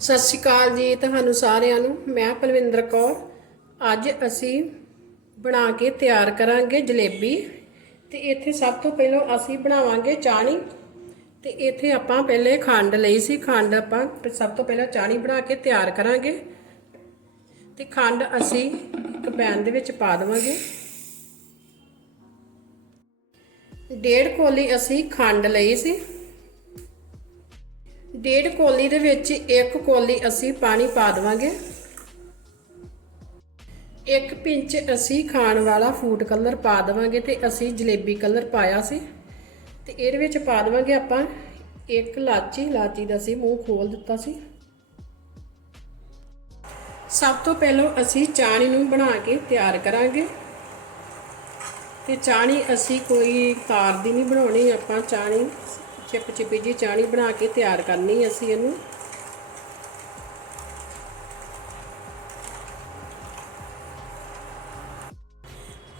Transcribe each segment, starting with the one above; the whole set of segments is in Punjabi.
ਸਤਿ ਸ਼੍ਰੀ ਅਕਾਲ ਜੀ ਤੁਹਾਨੂੰ ਸਾਰਿਆਂ ਨੂੰ। ਮੈਂ ਪਲਵਿੰਦਰ ਕੌਰ। ਅੱਜ ਅਸੀਂ ਬਣਾ ਕੇ ਤਿਆਰ ਕਰਾਂਗੇ ਜਲੇਬੀ। ਤੇ ਇੱਥੇ ਸਭ ਤੋਂ ਪਹਿਲਾਂ ਅਸੀਂ ਬਣਾਵਾਂਗੇ ਚਾਣੀ ਤੇ ਇੱਥੇ ਆਪਾਂ ਪਹਿਲੇ ਖੰਡ ਲਈ ਸੀ। ਖੰਡ ਆਪਾਂ ਸਭ ਤੋਂ ਪਹਿਲਾਂ ਚਾਣੀ ਬਣਾ ਕੇ ਤਿਆਰ ਕਰਾਂਗੇ। ਤੇ ਖੰਡ ਅਸੀਂ ਇੱਕ ਪੈਨ ਦੇ ਵਿੱਚ ਪਾ ਦੇਵਾਂਗੇ। ਡੇਢ ਕੋਲੀ ਅਸੀਂ ਖੰਡ ਲਈ ਸੀ। ਡੇਢ ਕੋਲੀ ਦੇ ਵਿੱਚ ਇੱਕ ਕੋਲੀ ਅਸੀਂ ਪਾਣੀ ਪਾ ਦੇਵਾਂਗੇ। ਇੱਕ ਪਿੰਚ ਅਸੀਂ ਖਾਣ ਵਾਲਾ ਫੂਡ ਕਲਰ ਪਾ ਦੇਵਾਂਗੇ ਤੇ ਅਸੀਂ ਜਲੇਬੀ ਕਲਰ ਪਾਇਆ ਸੀ। ਤੇ ਇਹਦੇ ਵਿੱਚ ਪਾ ਦੇਵਾਂਗੇ ਆਪਾਂ ਇੱਕ ਲਾਚੀ ਲਾਚੀ ਦਾ ਅਸੀਂ ਮੂੰਹ ਖੋਲ ਦਿੱਤਾ ਸੀ। ਸਭ ਤੋਂ ਪਹਿਲਾਂ ਅਸੀਂ ਚਾਣੀ ਨੂੰ ਬਣਾ ਕੇ ਤਿਆਰ ਕਰਾਂਗੇ। ਤੇ ਚਾਣੀ ਅਸੀਂ ਕੋਈ ਤਾਰ ਦੀ ਨਹੀਂ ਬਣਾਉਣੀ, ਆਪਾਂ ਚਾਣੀ ਚਿਪ ਚਿਪੀ ਜੀ ਚਾਣੀ ਬਣਾ ਕੇ ਤਿਆਰ ਕਰਨੀ ਅਸੀਂ ਇਹਨੂੰ।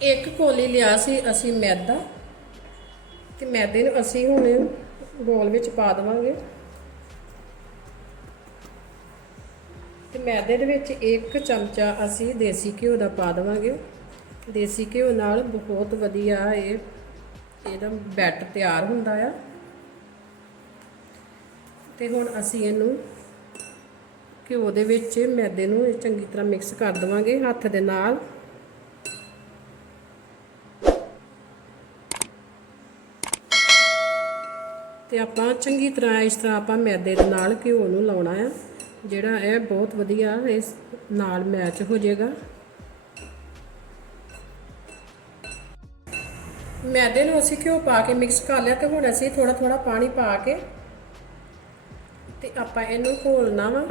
ਇੱਕ ਕੋਲੀ ਲਿਆ ਸੀ ਅਸੀਂ ਮੈਦਾ ਤੇ ਮੈਦੇ ਨੂੰ ਅਸੀਂ ਹੁਣ ਬੋਲ ਵਿੱਚ ਪਾ ਦੇਵਾਂਗੇ। ਤੇ ਮੈਦੇ ਦੇ ਵਿੱਚ ਇੱਕ ਚਮਚਾ ਅਸੀਂ ਦੇਸੀ ਘਿਓ ਦਾ ਪਾ ਦੇਵਾਂਗੇ। ਦੇਸੀ ਘਿਓ ਨਾਲ ਬਹੁਤ ਵਧੀਆ ਇਹ, ਇਹਦਾ ਬੈਟਰ ਤਿਆਰ ਹੁੰਦਾ ਆ। ਤੇ ਹੁਣ ਅਸੀਂ ਇਹਨੂੰ ਘਿਓ ਦੇ ਵਿੱਚ ਮੈਦੇ ਨੂੰ ਚੰਗੀ ਤਰ੍ਹਾਂ ਮਿਕਸ ਕਰ ਦੇਵਾਂਗੇ ਹੱਥ ਦੇ ਨਾਲ। ਤੇ ਆਪਾਂ ਚੰਗੀ ਤਰ੍ਹਾਂ ਇਸ ਤਰ੍ਹਾਂ ਆਪਾਂ ਮੈਦੇ ਦੇ ਨਾਲ ਘਿਓ ਨੂੰ ਲਾਉਣਾ ਆ, ਜਿਹੜਾ ਇਹ ਬਹੁਤ ਵਧੀਆ ਇਸ ਨਾਲ ਮੈਚ ਹੋ ਜਾਏਗਾ। ਮੈਦੇ ਨੂੰ ਅਸੀਂ ਘਿਓ ਪਾ ਕੇ ਮਿਕਸ ਕਰ ਲਿਆ ਤੇ ਹੁਣ ਅਸੀਂ ਥੋੜਾ ਥੋੜਾ ਪਾਣੀ ਪਾ ਕੇ ਤੇ ਆਪਾਂ ਇਹਨੂੰ ਘੋਲਣਾ ਵਾ।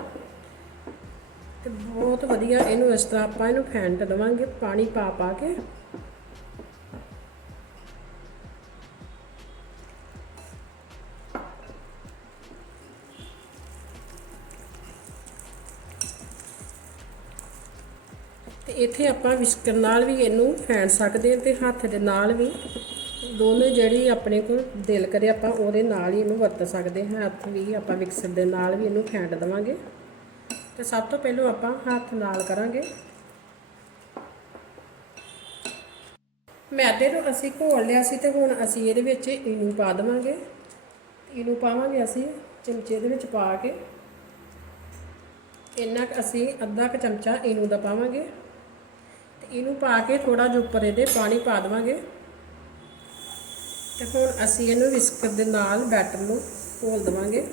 ਤੇ ਬਹੁਤ ਵਧੀਆ ਇਹਨੂੰ ਇਸ ਤਰ੍ਹਾਂ ਆਪਾਂ ਇਹਨੂੰ ਫੈਂਟ ਦੇਵਾਂਗੇ, ਪਾਣੀ ਪਾ ਪਾ ਕੇ। ਤੇ ਇੱਥੇ ਆਪਾਂ ਵਿਸਕਰ ਨਾਲ ਵੀ ਇਹਨੂੰ ਫੈਂਟ ਸਕਦੇ ਹਾਂ ਤੇ ਹੱਥ ਦੇ ਨਾਲ ਵੀ। ਦੋਨੋਂ ਜਿਹੜੀ ਆਪਣੇ ਕੋਲ ਦਿਲ ਕਰੇ, ਆਪਾਂ ਉਹਦੇ ਨਾਲ ਹੀ ਇਹਨੂੰ ਵਰਤ ਸਕਦੇ ਹਾਂ। ਹੱਥ ਵੀ ਆਪਾਂ ਮਿਕਸਰ ਦੇ ਨਾਲ ਵੀ ਇਹਨੂੰ ਫੈਂਟ ਦੇਵਾਂਗੇ। ਤੇ ਸਭ ਤੋਂ ਪਹਿਲਾਂ ਆਪਾਂ ਹੱਥ ਨਾਲ ਕਰਾਂਗੇ। ਮੈਦੇ ਨੂੰ ਅਸੀਂ ਘੋਲ ਲਿਆ ਸੀ ਤੇ ਹੁਣ ਅਸੀਂ ਇਹਦੇ ਵਿੱਚ ਇਨੂੰ ਪਾ ਦੇਵਾਂਗੇ। ਇਨੂੰ ਪਾਵਾਂਗੇ ਅਸੀਂ ਚਮਚੇ ਦੇ ਵਿੱਚ ਪਾ ਕੇ। ਇੰਨਾ ਕੁ ਅਸੀਂ ਅੱਧਾ ਕੁ ਚਮਚਾ ਇਨੂੰ ਦਾ ਪਾਵਾਂਗੇ ਤੇ ਇਹਨੂੰ ਪਾ ਕੇ ਥੋੜਾ ਜਿਹਾ ਉੱਪਰ ਇਹਦੇ ਪਾਣੀ ਪਾ ਦੇਵਾਂਗੇ। ਤੇ ਹੁਣ ਅਸੀਂ ਇਹਨੂੰ ਵਿਸਕਰ ਦੇ ਨਾਲ ਬੈਟਰ ਨੂੰ ਘੋਲ ਦੇਵਾਂਗੇ।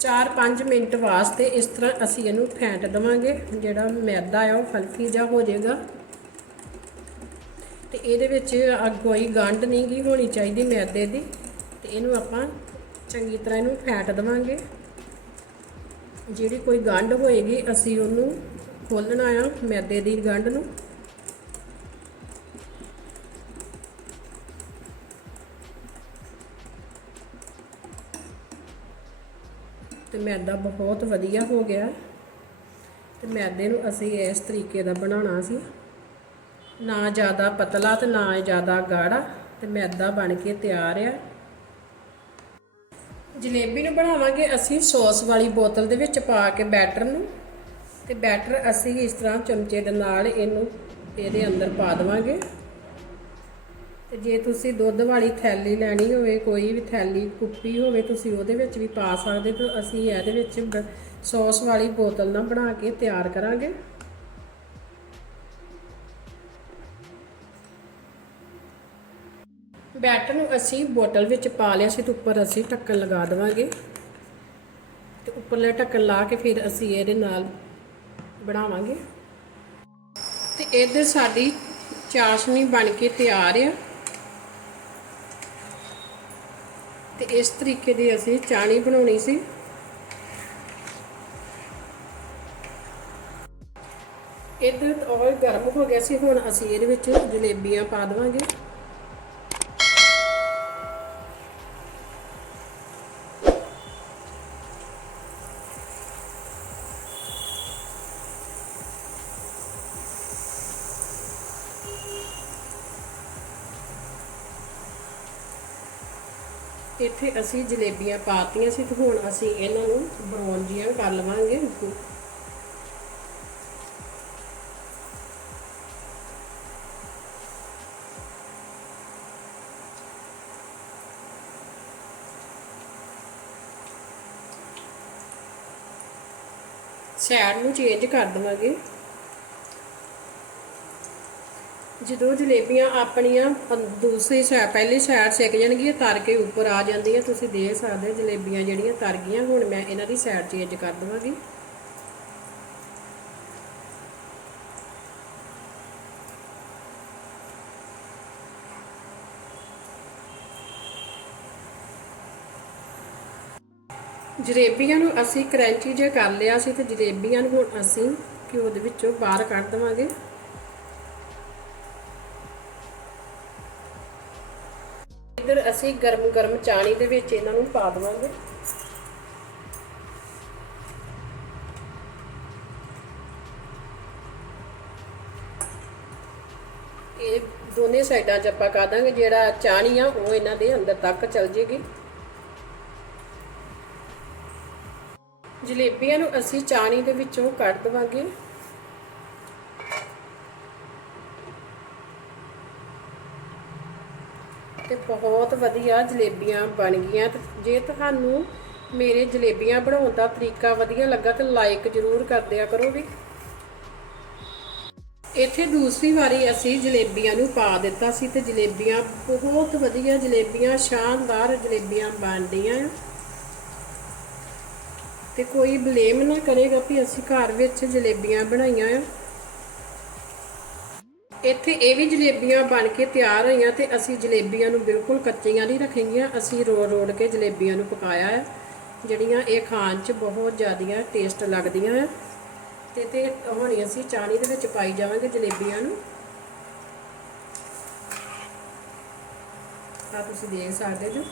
4-5 ਮਿੰਟ ਵਾਸਤੇ ਇਸ ਤਰ੍ਹਾਂ ਅਸੀਂ ਇਹਨੂੰ ਫੈਂਟ ਦੇਵਾਂਗੇ। ਜਿਹੜਾ ਮੈਦਾ ਆ, ਉਹ ਫਲਫੀ ਜਿਹਾ ਹੋ ਜਾਏਗਾ। ਤੇ ਇਹਦੇ ਵਿੱਚ ਅ- ਕੋਈ ਗੰਢ ਨਹੀਂ ਗੀ ਹੋਣੀ ਚਾਹੀਦੀ ਮੈਦੇ ਦੀ। ਤੇ ਇਹਨੂੰ ਆਪਾਂ ਚੰਗੀ ਤਰ੍ਹਾਂ ਇਹਨੂੰ ਫੈਂਟ ਦੇਵਾਂਗੇ। ਜਿਹੜੀ ਕੋਈ ਗੰਢ ਹੋਏਗੀ, ਅਸੀਂ ਉਹਨੂੰ ਖੋਲਣਾ ਆ ਮੈਦੇ ਦੀ ਗੰਢ ਨੂੰ। ਤੇ ਮੈਦਾ ਬਹੁਤ ਵਧੀਆ ਹੋ ਗਿਆ। ਤੇ ਮੈਦੇ ਨੂੰ ਅਸੀਂ ਇਸ ਤਰੀਕੇ ਦਾ ਬਣਾਉਣਾ ਸੀ। ਨਾ ਜ਼ਿਆਦਾ ਪਤਲਾ ਤੇ ਨਾ ਜ਼ਿਆਦਾ ਗਾੜਾ ਤੇ ਮੈਦਾ ਬਣ ਕੇ ਤਿਆਰ ਆ। ਜਲੇਬੀ ਨੂੰ ਬਣਾਵਾਂਗੇ ਅਸੀਂ ਸੌਸ ਵਾਲੀ ਬੋਤਲ ਦੇ ਵਿੱਚ ਪਾ ਕੇ ਬੈਟਰ ਨੂੰ। ਤੇ ਬੈਟਰ ਅਸੀਂ ਇਸ ਤਰ੍ਹਾਂ ਚਮਚੇ ਦੇ ਨਾਲ ਇਹਨੂੰ ਇਹਦੇ ਅੰਦਰ ਪਾ ਦੇਵਾਂਗੇ। ਤੇ ਜੇ ਤੁਸੀਂ ਦੁੱਧ ਵਾਲੀ ਥੈਲੀ ਲੈਣੀ ਹੋਵੇ, ਕੋਈ ਵੀ ਥੈਲੀ, ਕੁੱਪੀ ਹੋਵੇ, ਤੁਸੀਂ ਉਹਦੇ ਵਿੱਚ ਵੀ ਪਾ ਸਕਦੇ ਤੇ ਅਸੀਂ ਇਹਦੇ ਵਿੱਚ ਬ- ਸੌਸ ਵਾਲੀ ਬੋਤਲ ਨਾ ਬਣਾ ਕੇ ਤਿਆਰ ਕਰਾਂਗੇ। ਬੈਟਰ ਨੂੰ ਅਸੀਂ ਬੋਤਲ ਵਿੱਚ ਪਾ ਲਿਆ ਸੀ ਤੇ ਉੱਪਰ ਅਸੀਂ ਢੱਕਣ ਲਗਾ ਦੇਵਾਂਗੇ। ਤੇ ਉੱਪਰਲੇ ਢੱਕਣ ਲਾ ਕੇ ਫਿਰ ਅਸੀਂ ਇਹਦੇ ਨਾਲ ਬਣਾਵਾਂਗੇ। ਤੇ ਇਹਦੇ ਸਾਡੀ ਚਾਸ਼ਨੀ ਬਣ ਕੇ ਤਿਆਰ ਆ। ਤੇ ਇਸ ਤਰੀਕੇ ਦੀ ਅਸੀਂ ਚਾਣੀ ਬਣਾਉਣੀ ਸੀ। ਇਹਦੇ ਆਇਲ ਗਰਮ ਹੋ ਗਿਆ ਸੀ, ਹੁਣ ਅਸੀਂ ਇਹਦੇ ਵਿੱਚ ਜਲੇਬੀਆਂ ਪਾ ਦੇਵਾਂਗੇ। ਇੱਥੇ ਅਸੀਂ ਜਲੇਬੀਆਂ ਪਾਤੀਆਂ ਸੀ ਤੇ ਹੁਣ ਅਸੀਂ ਇਹਨਾਂ ਨੂੰ ਬਰਾਊਨ ਜੀਆਂ ਕਰ ਲਵਾਂਗੇ ਸਾਈਡ ਨੂੰ ਚੇਂਜ ਕਰ ਦਵਾਂਗੇ। ਜਦੋਂ ਜਲੇਬੀਆਂ ਆਪਣੀਆਂ ਪੰ- ਦੂਸਰੀ ਸਾਈਡ ਪਹਿਲੀ ਸਾਈਡ ਸਿੱਕ ਜਾਣਗੀਆਂ, ਤਰ ਕੇ ਉੱਪਰ ਆ ਜਾਂਦੀਆਂ, ਤੁਸੀਂ ਦੇਖ ਸਕਦੇ ਹੋ ਜਲੇਬੀਆਂ ਜਿਹੜੀਆਂ ਤਰ ਗਈਆਂ, ਹੁਣ ਮੈਂ ਇਹਨਾਂ ਦੀ ਸਾਈਡ ਚੇਂਜ ਕਰ ਦਵਾਂਗੀ। ਜਲੇਬੀਆਂ ਨੂੰ ਅਸੀਂ ਕਰੰਚੀ ਜੇ ਕਰ ਲਿਆ ਸੀ, ਤੇ ਜਲੇਬੀਆਂ ਨੂੰ ਹੁਣ ਅਸੀਂ ਘਿਓ ਦੇ ਵਿੱਚੋਂ ਬਾਹਰ ਕੱਢ ਦਵਾਂਗੇ ਇੱਧਰ ਅਸੀਂ ਗਰਮ ਗਰਮ ਚਾਣੀ ਦੇ ਵਿੱਚ ਇਹਨਾਂ ਨੂੰ ਪਾ ਦਵਾਂਗੇ। ਇਹ ਦੋਨੇ ਸਾਈਡਾਂ 'ਚ ਆਪਾਂ ਕਰ ਦਾਂਗੇ, ਜਿਹੜਾ ਚਾਣੀ ਆ, ਉਹ ਇਹਨਾਂ ਦੇ ਅੰਦਰ ਤੱਕ ਚਲ ਜੇਗੀ। ਜਲੇਬੀਆਂ ਨੂੰ ਅਸੀਂ ਚਾਣੀ ਦੇ ਵਿੱਚੋਂ ਕੱਢ ਦਵਾਂਗੇ ਤੇ ਬਹੁਤ ਵਧੀਆ ਜਲੇਬੀਆਂ ਬਣ ਗਈਆਂ ਤੇ ਜੇ ਤੁਹਾਨੂੰ ਮੇਰੇ ਜਲੇਬੀਆਂ ਬਣਾਉਣ ਦਾ ਤਰੀਕਾ ਵਧੀਆ ਲੱਗਾ ਤਾਂ ਲਾਈਕ ਜ਼ਰੂਰ ਕਰ ਦਿਆ ਕਰੋ ਵੀ। ਇੱਥੇ ਦੂਸਰੀ ਵਾਰੀ ਅਸੀਂ ਜਲੇਬੀਆਂ ਨੂੰ ਪਾ ਦਿੱਤਾ ਸੀ ਤੇ ਜਲੇਬੀਆਂ ਬਹੁਤ ਵਧੀਆ ਜਲੇਬੀਆਂ, ਸ਼ਾਨਦਾਰ ਜਲੇਬੀਆਂ ਬਣਦੀਆਂ ਆ। ਤੇ ਕੋਈ ਬਲੇਮ ਨਾ ਕਰੇਗਾ ਵੀ ਅਸੀਂ ਘਰ ਵਿੱਚ ਜਲੇਬੀਆਂ ਬਣਾਈਆਂ ਆ। ਇੱਥੇ ਇਹ ਵੀ ਜਲੇਬੀਆਂ ਬਣ ਕੇ ਤਿਆਰ ਹੋਈਆਂ ਤੇ ਅਸੀਂ ਜਲੇਬੀਆਂ ਨੂੰ ਬਿਲਕੁਲ ਕੱਚੀਆਂ ਨਹੀਂ ਰੱਖੀਆਂ। ਅਸੀਂ ਰੋੜ ਰੋੜ ਕੇ ਜਲੇਬੀਆਂ ਨੂੰ ਪਕਾਇਆ ਹੈ, ਜਿਹੜੀਆਂ ਇਹ ਖਾਣ 'ਚ ਬਹੁਤ ਜ਼ਿਆਦੀਆਂ ਟੇਸਟ ਲੱਗਦੀਆਂ ਹੈ। ਤੇ ਤੇ ਹੁਣ ਅਸੀਂ ਚਾਣੀ ਦੇ ਵਿੱਚ ਪਾਈ ਜਾਵਾਂਗੇ ਜਲੇਬੀਆਂ ਨੂੰ। ਆ ਤੁਸੀਂ ਦੇਖ ਸਕਦੇ ਜੋ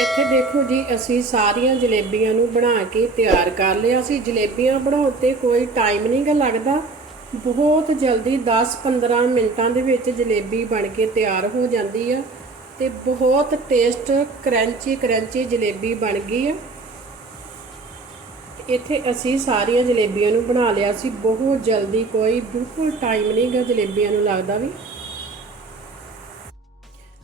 ਇੱਥੇ ਦੇਖੋ ਜੀ, ਅਸੀਂ ਸਾਰੀਆਂ ਜਲੇਬੀਆਂ ਨੂੰ ਬਣਾ ਕੇ ਤਿਆਰ ਕਰ ਲਿਆ ਸੀ। ਜਲੇਬੀਆਂ ਬਣਾਉਣ ਤੇ ਕੋਈ ਟਾਈਮ ਨਹੀਂ ਗਾ ਲੱਗਦਾ। ਬਹੁਤ ਜਲਦੀ 10-15 ਮਿੰਟਾਂ ਦੇ ਵਿੱਚ ਜਲੇਬੀ ਬਣ ਕੇ ਤਿਆਰ ਹੋ ਜਾਂਦੀ ਆ ਤੇ ਬਹੁਤ ਟੇਸਟ ਕਰੰਚੀ ਕਰੰਚੀ ਜਲੇਬੀ ਬਣ ਗਈ ਆ। ਇੱਥੇ ਅਸੀਂ ਸਾਰੀਆਂ ਜਲੇਬੀਆਂ ਨੂੰ ਬਣਾ ਲਿਆ ਸੀ। ਬਹੁਤ ਜਲਦੀ ਕੋਈ ਬਿਲਕੁਲ ਟਾਈਮ ਨਹੀਂ ਗਾ ਜਲੇਬੀਆਂ ਨੂੰ ਲੱਗਦਾ ਵੀ।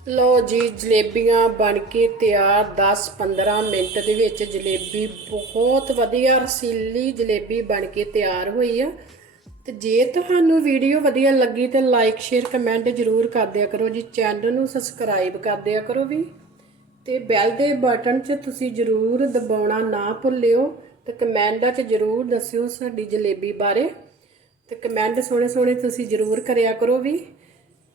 ਲਓ ਜੀ, ਜਲੇਬੀਆਂ ਬਣ ਕੇ ਤਿਆਰ 10-15 ਮਿੰਟ ਦੇ ਵਿੱਚ ਜਲੇਬੀ ਬਹੁਤ ਵਧੀਆ ਰਸੀਲੀ ਜਲੇਬੀ ਬਣ ਕੇ ਤਿਆਰ ਹੋਈ ਆ। ਤੇ ਜੇ ਤੁਹਾਨੂੰ ਵੀਡੀਓ ਵਧੀਆ ਲੱਗੀ ਤੇ ਲਾਈਕ ਸ਼ੇਅਰ ਕਮੈਂਟ ਜ਼ਰੂਰ ਕਰ ਦਿਆ ਕਰੋ ਜੀ। ਚੈਨਲ ਨੂੰ ਸਬਸਕ੍ਰਾਈਬ ਕਰ ਦਿਆ ਕਰੋ ਵੀ। ਤੇ ਬੈਲ ਦੇ ਬਟਨ 'ਚ ਤੁਸੀਂ ਜ਼ਰੂਰ ਦਬਾਉਣਾ ਨਾ ਭੁੱਲਿਓ ਤੇ ਕਮੈਂਟਾਂ 'ਚ ਜ਼ਰੂਰ ਦੱਸਿਓ ਸਾਡੀ ਜਲੇਬੀ ਬਾਰੇ। ਤੇ ਕਮੈਂਟ ਸੋਹਣੇ ਸੋਹਣੇ ਤੁਸੀਂ ਜ਼ਰੂਰ ਕਰਿਆ ਕਰੋ ਵੀ।